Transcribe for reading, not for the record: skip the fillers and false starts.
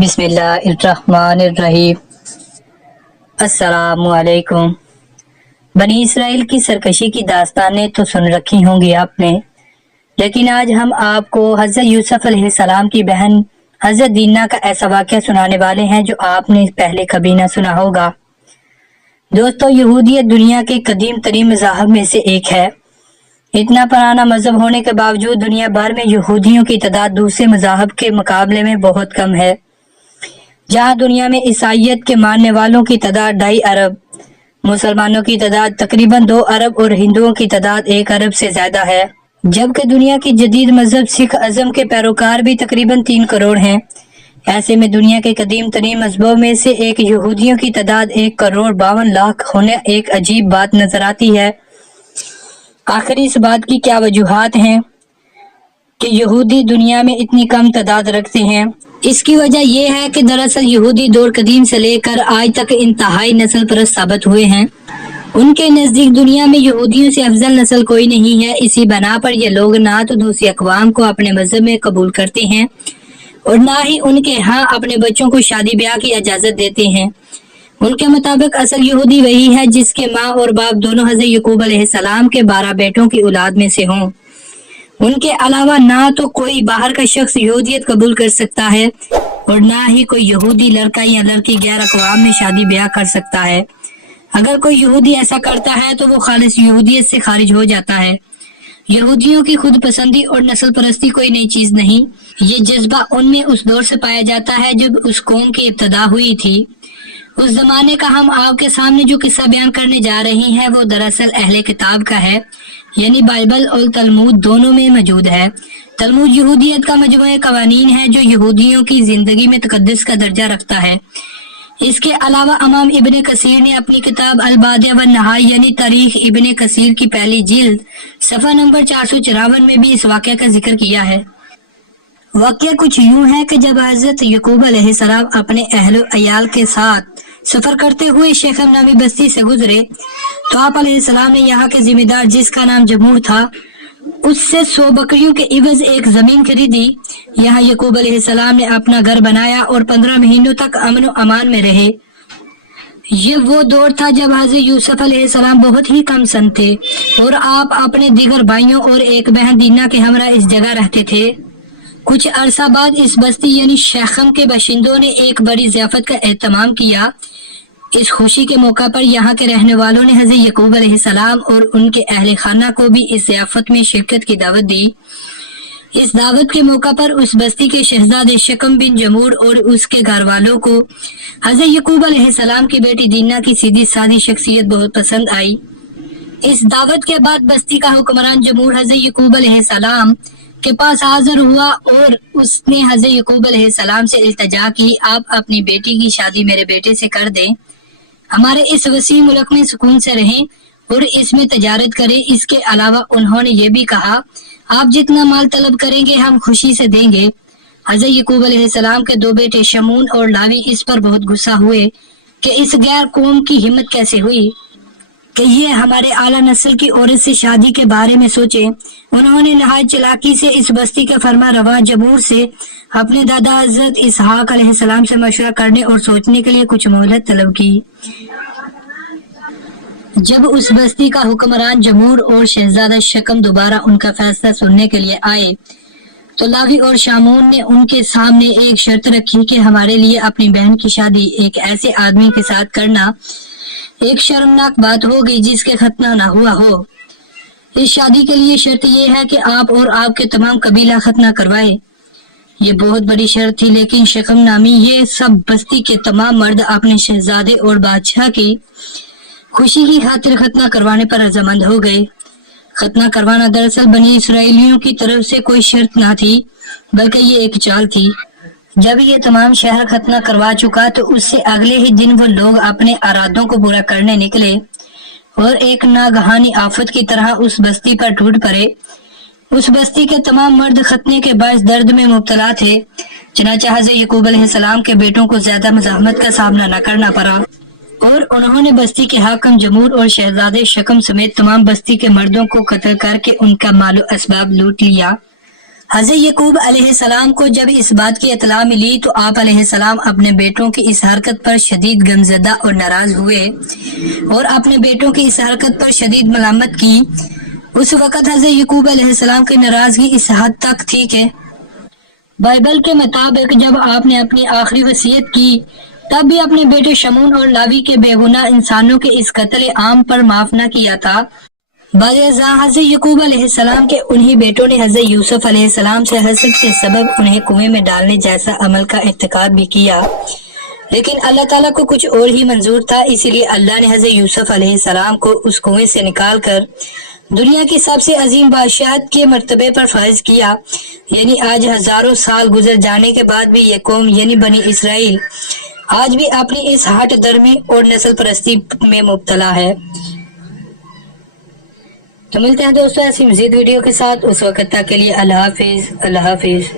بسم اللہ الرحمن الرحیم۔ السلام علیکم۔ بنی اسرائیل کی سرکشی کی داستانیں تو سن رکھی ہوں گی آپ نے، لیکن آج ہم آپ کو حضرت یوسف علیہ السلام کی بہن حضرت دینا کا ایسا واقعہ سنانے والے ہیں جو آپ نے پہلے کبھی نہ سنا ہوگا۔ دوستو، یہودیت دنیا کے قدیم ترین مذاہب میں سے ایک ہے۔ اتنا پرانا مذہب ہونے کے باوجود دنیا بھر میں یہودیوں کی تعداد دوسرے مذاہب کے مقابلے میں بہت کم ہے۔ جہاں دنیا میں عیسائیت کے ماننے والوں کی تعداد 2.5 ارب، مسلمانوں کی تعداد تقریباً 2 ارب اور ہندوؤں کی تعداد 1 ارب سے زیادہ ہے، جبکہ دنیا کی جدید مذہب سکھ ازم کے پیروکار بھی تقریباً 3 کروڑ ہیں۔ ایسے میں دنیا کے قدیم ترین مذہبوں میں سے ایک یہودیوں کی تعداد 1 کروڑ 52 لاکھ ہونا ایک عجیب بات نظر آتی ہے۔ آخر اس بات کی کیا وجوہات ہیں کہ یہودی دنیا میں اتنی کم تعداد رکھتے ہیں؟ اس کی وجہ یہ ہے کہ دراصل یہودی دور قدیم سے لے کر آج تک انتہائی نسل پرست ثابت ہوئے ہیں۔ ان کے نزدیک دنیا میں یہودیوں سے افضل نسل کوئی نہیں ہے۔ اسی بنا پر یہ لوگ نہ تو دوسری اقوام کو اپنے مذہب میں قبول کرتے ہیں اور نہ ہی ان کے ہاں اپنے بچوں کو شادی بیاہ کی اجازت دیتے ہیں۔ ان کے مطابق اصل یہودی وہی ہے جس کے ماں اور باپ دونوں حضرت یعقوب علیہ السلام کے 12 بیٹوں کی اولاد میں سے ہوں۔ ان کے علاوہ نہ تو کوئی باہر کا شخص یہودیت قبول کر سکتا ہے اور نہ ہی کوئی یہودی لڑکا یا لڑکی غیر اقوام میں شادی بیاہ کر سکتا ہے۔ اگر کوئی یہودی ایسا کرتا ہے تو وہ خالص یہودیت سے خارج ہو جاتا ہے۔ یہودیوں کی خود پسندی اور نسل پرستی کوئی نئی چیز نہیں۔ یہ جذبہ ان میں اس دور سے پایا جاتا ہے جب اس قوم کی ابتدا ہوئی تھی۔ اس زمانے کا ہم آپ کے سامنے جو قصہ بیان کرنے جا رہے ہیں وہ دراصل اہل کتاب کا ہے، یعنی بائبل اور تلمود دونوں میں موجود ہے۔ تلمود یہودیت کا مجموعہ قوانین ہے جو یہودیوں کی زندگی میں تقدس کا درجہ رکھتا ہے۔ اس کے علاوہ امام ابن کثیر نے اپنی کتاب البادیہ والنہایہ یعنی تاریخ ابن کثیر کی پہلی جلد صفحہ نمبر 454 میں بھی اس واقعہ کا ذکر کیا ہے۔ واقعہ کچھ یوں ہے کہ جب حضرت یعقوب علیہ السلام اپنے اہل و عیال کے ساتھ سفر کرتے ہوئے شیخم نامی بستی سے گزرے تو آپ علیہ السلام نے یہاں کے ذمہ دار جس کا نام جمور تھا اس سے 100 بکریوں کے عوض ایک زمین خریدی۔ یہاں یعقوب علیہ السلام نے اپنا گھر بنایا اور 15 مہینوں تک امن و امان میں رہے۔ یہ وہ دور تھا جب حضرت یوسف علیہ السلام بہت ہی کم سن تھے اور آپ اپنے دیگر بھائیوں اور ایک بہن دینا کے ہمراہ اس جگہ رہتے تھے۔ کچھ عرصہ بعد اس بستی یعنی شیخم کے باشندوں نے ایک بڑی ضیافت کا اہتمام کیا۔ اس خوشی کے موقع پر یہاں کے رہنے والوں نے حضرت یعقوب علیہ السلام اور ان کے اہل خانہ کو بھی اس ضیافت میں شرکت کی دعوت دی۔ اس دعوت کے موقع پر اس بستی کے شہزادے شکم بن جمور اور اس کے گھر والوں کو حضرت یعقوب علیہ السلام کی بیٹی دینا کی سیدھی سادی شخصیت بہت پسند آئی۔ اس دعوت کے بعد بستی کا حکمران جمور حضرت یعقوب علیہ السلام کے پاس حاضر ہوا اور اس نے حضرت یعقوب علیہ السلام سے التجا کی، آپ اپنی بیٹی کی شادی میرے بیٹے سے کر دیں، ہمارے اس وسیع ملک میں سکون سے رہیں اور اس میں تجارت کریں۔ اس کے علاوہ انہوں نے یہ بھی کہا، آپ جتنا مال طلب کریں گے ہم خوشی سے دیں گے۔ حضرت یعقوب علیہ السلام کے 2 بیٹے شمون اور لاوی اس پر بہت غصہ ہوئے کہ اس غیر قوم کی ہمت کیسے ہوئی کہ یہ ہمارے اعلیٰ نسل کی عورت سے شادی کے بارے میں سوچے۔ انہوں نے نہایت چلاکی سے اس بستی کے فرما روا جمور سے اپنے دادا حضرت اسحاق علیہ السلام سے مشورہ کرنے اور سوچنے کے لیے کچھ مہلت طلب کی۔ جب اس بستی کا حکمران جمور اور شہزادہ شکم دوبارہ ان کا فیصلہ سننے کے لیے آئے تو لاوی اور شامون نے ان کے سامنے ایک شرط رکھی کہ ہمارے لیے اپنی بہن کی شادی ایک ایسے آدمی کے ساتھ کرنا ایک شرمناک بات ہوگی جس کے ختنہ نہ ہوا ہو۔ اس شادی کے لیے شرط یہ ہے کہ آپ اور آپ کے تمام قبیلہ ختنہ کروائے۔ یہ بہت بڑی شرط تھی، لیکن شکم نامی یہ سب بستی کے تمام مرد اپنے شہزادے اور بادشاہ کی خوشی کی خاطر ختنہ کروانے پر رضامند ہو گئے۔ ختنہ کروانا دراصل بنی اسرائیلیوں کی طرف سے کوئی شرط نہ تھی بلکہ یہ ایک چال تھی۔ جب یہ تمام شہر ختنہ کروا چکا تو اس سے اگلے ہی دن وہ لوگ اپنے ارادوں کو پورا کرنے نکلے اور ایک ناگہانی آفت کی طرح اس بستی پر ٹوٹ پڑے۔ اس بستی کے تمام مرد ختنے کے باعث درد میں مبتلا تھے، چنانچہ حضرت یعقوب علیہ السلام کے بیٹوں کو زیادہ مزاحمت کا سامنا نہ کرنا پڑا اور انہوں نے بستی کے حاکم جمور اور شہزادے شکم سمیت تمام بستی کے مردوں کو قتل کر کے ان کا مال و اسباب لوٹ لیا۔ حضرت یعقوب علیہ السلام کو جب اس بات کی اطلاع ملی تو آپ علیہ السلام اپنے بیٹوں کی اس حرکت پر شدید غمزدہ اور ناراض ہوئے اور اپنے بیٹوں کی اس حرکت پر شدید ملامت کی۔ اس وقت حضرت یعقوب علیہ السلام کی ناراضگی اس حد تک تھی کہ بائبل کے مطابق جب آپ نے اپنی آخری وصیت کی تب بھی اپنے بیٹے شمون اور لاوی کے بے گناہ انسانوں کے اس قتل عام پر معاف نہ کیا تھا۔ بعد ازاں حضرت یعقوب علیہ السلام کے انہی بیٹوں نے حضرت یوسف علیہ السلام سے حسد کے سبب انہیں کنویں میں ڈالنے جیسا عمل کا ارتکاب بھی کیا، لیکن اللہ تعالیٰ کو کچھ اور ہی منظور تھا، اسی لیے اللہ نے حضرت یوسف علیہ السلام کو اس کنویں سے نکال کر دنیا کی سب سے عظیم بادشاہت کے مرتبے پر فائز کیا۔ یعنی آج ہزاروں سال گزر جانے کے بعد بھی یہ قوم یعنی بنی اسرائیل آج بھی اپنی اس ہٹ درمی اور نسل پرستی میں مبتلا ہے۔ تو ملتے ہیں دوستوں ایسی مزید ویڈیو کے ساتھ، اس وقت تک کے لیے اللہ حافظ۔ اللہ حافظ۔